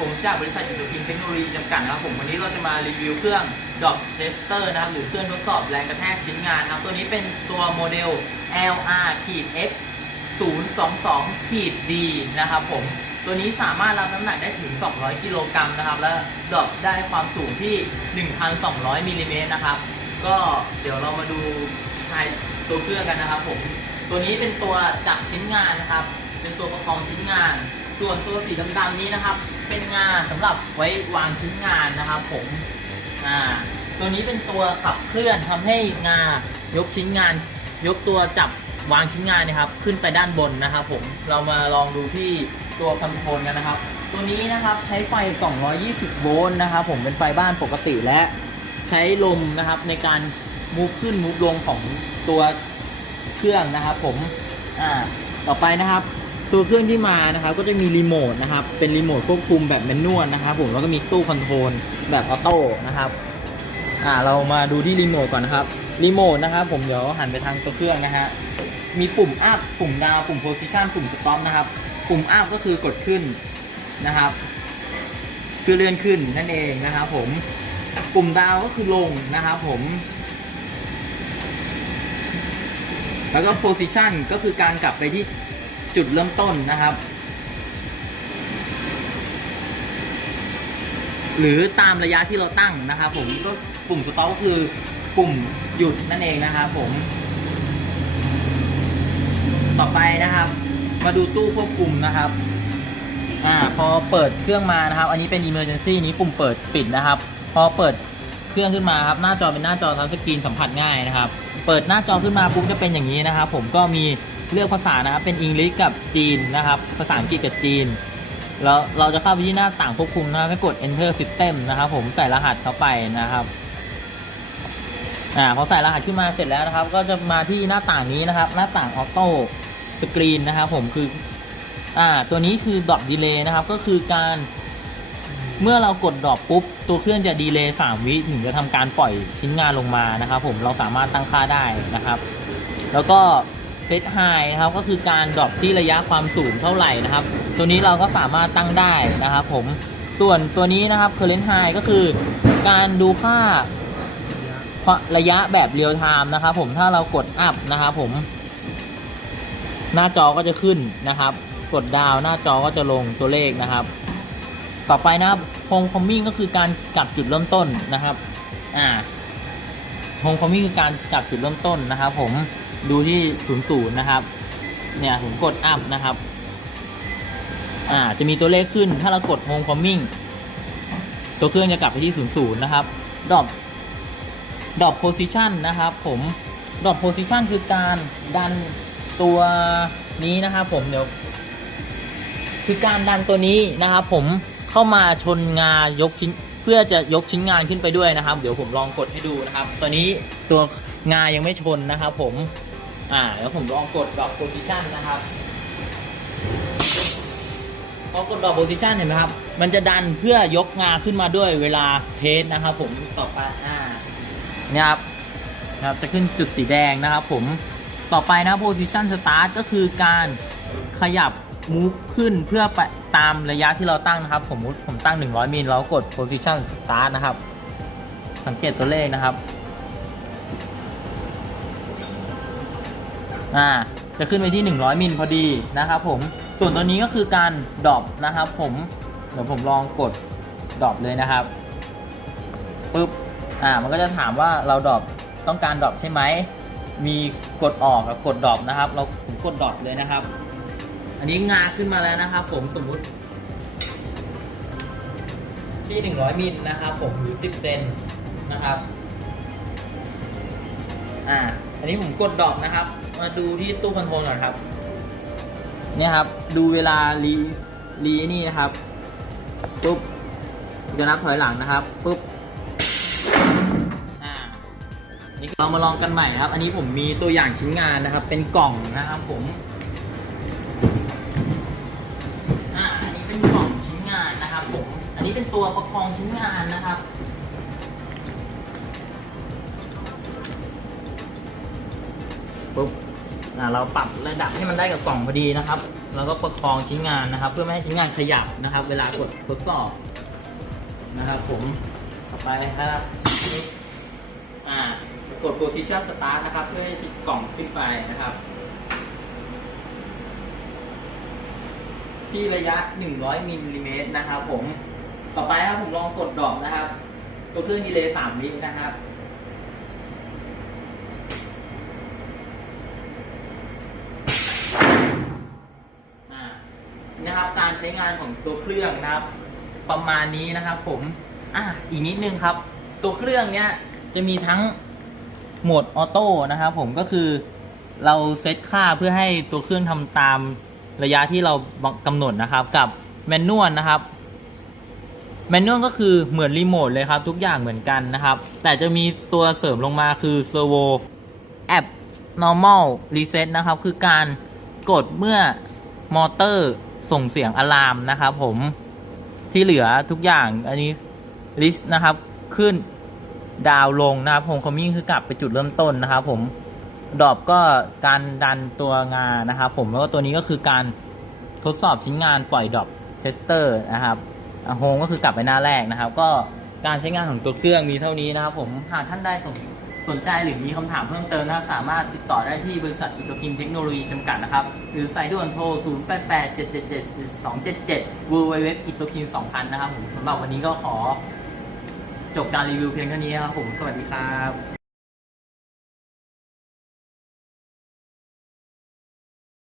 ผมจากบริษัทยูทูพินเทคโนโลยีจำกัดนะครับผมวันนี้เราจะมารีวิวเครื่องดอกเทสเตอร์นะครับหรือเครื่องทดสอบแรงกระแทกชิ้นงานนะครับตัวนี้เป็นตัวโมเดล LR X 022 D นะครับผมตัวนี้สามารถรับน้ำหนักได้ถึง 200 กิโลกรัมนะครับ และดรอปได้ความสูงที่ 1,200มิลลิเมตรนะครับ ก็เดี๋ยวเรามาดูภายตัวเครื่องกันนะครับผมตัวนี้เป็นตัวจับชิ้นงานนะครับ เป็นตัวประคองชิ้นงาน ส่วนตัวสีดำๆนี้นะครับ เป็นงานสำหรับไว้วางชิ้นงานนะครับผมอ่าตัวนี้เป็นตัวขับเคลื่อนทำให้งายกชิ้นงาน ยกตัวจับวางชิ้นงานนะครับ ขึ้นไปด้านบนนะครับ ผมเรามาลองดูที่ตัวคอนโทรลกันนะครับ ตัวนี้นะครับใช้ไฟ 220 โวลต์นะครับ ผมเป็นไฟบ้านปกติและใช้ลมนะครับในการมูฟขึ้นมูฟลงของตัวเครื่องนะครับ ผมอ่าต่อไปนะครับ ตัวเครื่องที่มานะครับก็จะมีรีโมทนะครับเป็นรีโมทควบคุมแบบแมนนวลนะครับผมแล้วก็มีตู้คอนโทรลแบบออโต้นะครับอ่าเรามาดูที่รีโมทก่อนนะครับรีโมทนะครับผมเดี๋ยวหันไปทางตัวเครื่องนะฮะมีปุ่มอัพปุ่มดาวปุ่มโพซิชันปุ่มสต็อปนะครับปุ่มอัพก็คือกดขึ้นนะครับคือเลื่อนขึ้นนั่นเองนะครับผมปุ่มดาวก็คือลงนะครับผมแล้วก็ position ก็คือการกลับไปที่ จุดเริ่มต้นนะครับ หรือตามระยะที่เราตั้งนะครับผมก็ปุ่ม stop ก็คือปุ่มหยุดนั่นเองนะครับผม ต่อไปนะครับ มาดูตู้ควบคุมนะครับอ่าพอเปิดเครื่องมานะครับ อันนี้เป็น emergency นี้ปุ่มเปิดปิดนะครับ พอเปิดเครื่องขึ้นมาครับ หน้าจอเป็นหน้าจอทัชสกรีนสัมผัสง่ายนะครับ เปิดหน้าจอขึ้นมาปุ๊บจะเป็นอย่างนี้นะครับ ผมก็มี เลือกภาษานะครับ เป็นอังกฤษกับจีนนะครับ ภาษาอังกฤษกับจีน แล้วเราจะเข้าไปที่หน้าต่างควบคุมนะครับให้กด enter system นะครับ ผมใส่รหัสเข้าไปนะครับอ่าพอใส่รหัสขึ้นมาเสร็จแล้วนะครับ ก็จะมาที่หน้าต่างนี้นะครับ หน้าต่างออโต้สกรีนนะครับ ผมคืออ่าตัวนี้คือดรอปดีเลย์นะครับ ก็คือการเมื่อเรากดดรอปปุ๊บ ตัวเครื่องจะดีเลย์3วิถึงจะทำการปล่อยชิ้นงานลงมานะครับ ผมเราสามารถตั้งค่าได้นะครับ แล้วก็ เซตไฮนะครับก็คือการดรอปที่ระยะความสูงเท่าไหร่นะครับ ตัวนี้เราก็สามารถตั้งได้นะครับผมส่วนตัวนี้นะครับ current high ก็คือการดูค่าระยะแบบเรียลไทม์นะครับผมถ้าเรากดอัพนะครับผม หน้าจอก็จะขึ้นนะครับ กดดาวหน้าจอก็จะลงตัวเลขนะครับ ต่อไปนะครับโฮมคอมมิ่งก็คือการจับจุดเริ่มต้นนะครับ อ่าโฮมคอมมิ่งคือการจับจุดเริ่มต้นนะครับผม ดูที่ศูนย์ศูนย์นะครับ เนี่ยผมกดอัพนะครับ อ่าจะมีตัวเลขขึ้น ถ้าเรากดโฮมคอมมิ่งตัวเครื่องจะกลับไปที่ศูนย์ศูนย์นะครับดรอปดรอปโพซิชันนะครับผมดรอปโพซิชันคือการดันตัวนี้นะครับผมเดี๋ยวคือการดันตัวนี้นะครับผมเข้ามาชนงายกชิ้นเพื่อจะยกชิ้นงานขึ้นไปด้วยนะครับ เดี๋ยวผมลองกดให้ดูนะครับตัวนี้ตัวงายังไม่ชนนะครับผม อ่า แล้วผมลองกดดรอปโพซิชันนะครับพอกดดรอปโพซิชันเห็นไหมครับ มันจะดันเพื่อยกงาขึ้นมาด้วยเวลาเทสนะครับ ผมต่อไปอ่าเนี่ยครับนะครับจะขึ้นจุดสีแดงนะครับ ผมต่อไปนะ position start ก็คือการขยับ move ขึ้นเพื่อไปตามระยะที่เราตั้งนะครับ ผมผมตั้ง 100มิลเรากด position start นะครับ สังเกตตัวเลขนะครับ อ่าจะขึ้นไปที่ 100 มิลพอดีนะครับผมส่วนตัวนี้ก็คือการดรอปนะครับผมเดี๋ยวผมลองกดดรอปเลยนะครับปึ๊บอ่ามันก็จะถามว่าเราดรอปต้องการดรอปใช่ไหมมีกดออกกับกดดรอปนะครับ เราผมกดดรอปเลยนะครับ อันนี้งาขึ้นมาแล้วนะครับ ผมสมมุติ ที่ 100มิลนะครับผมหรือ 10 เซนนะครับอ่าอันนี้ผมกดดรอปนะครับ มาดูที่ตู้คอนโทรลก่อนครับ เนี่ยครับ ดูเวลารีรีนี่นะครับปุ๊บจะนับถอยหลังนะครับปุ๊บอ่านี่เรามาลองกันใหม่ครับ อันนี้ผมมีตัวอย่างชิ้นงานนะครับ เป็นกล่องนะครับผมอ่าอันนี้เป็นกล่องชิ้นงานนะครับผมอันนี้เป็นตัวประคองชิ้นงานนะครับปุ๊บ อ่าเราปรับระดับให้มันได้กับกล่องพอดีนะครับ แล้วก็ประคองชิ้นงานนะครับ เพื่อไม่ให้ชิ้นงานขยับนะครับ เวลากดทดสอบนะครับผมต่อไปนะครับอ่ากด position start นะครับ เพื่อให้กล่องขึ้นไปนะครับ ที่ระยะ 100มิลลิเมตรนะครับผม ต่อไปครับผมลองกดดอปนะครับ ตัวเครื่องดีเลย์3วินะครับ อ่านะครับ การใช้งานของตัวเครื่องนะครับ ประมาณนี้นะครับ ผมอะอีกนิดนึงครับ ตัวเครื่องเนี้ยจะมีทั้งโหมดออโต้นะครับผมก็คือเราเซตค่าเพื่อให้ตัวเครื่องทำตามระยะที่เรากำหนดนะครับ กับแมนนวลนะครับแมนนวลก็คือเหมือนรีโมทเลยครับทุกอย่างเหมือนกันนะครับ แต่จะมีตัวเสริมลงมาคือ Servo App Normal Reset นะครับ คือการกดเมื่อมอเตอร์ ส่งเสียงอะลามนะครับผมที่เหลือทุกอย่างอันนี้ลิสต์นะครับขึ้นดาวลงนะครับโฮมคอมมิ่งคือกลับไปจุดเริ่มต้นนะครับผมดอปก็การดันตัวงานนะครับผมแล้วก็ตัวนี้ก็คือการทดสอบชิ้นงานปล่อยดอปเทสเตอร์นะครับโฮมก็คือกลับไปหน้าแรกนะครับ ก็การใช้งานของตัวเครื่องมีเท่านี้นะครับผมหากท่านได้สน สนใจหรือมีคำถามเพิ่มเติมนะครับสามารถติดต่อได้ที่บริษัทอิโตคิมเทคโนโลยีจำกัดนะครับ หรือสายด่วนโทร 0 8 8 7 7 7 2 7 7 w w w i t o k i m 2000 นะครับผมสำหรับวันนี้ก็ขอ จบการรีวิวเพียงเท่านี้ครับผม สวัสดีครับ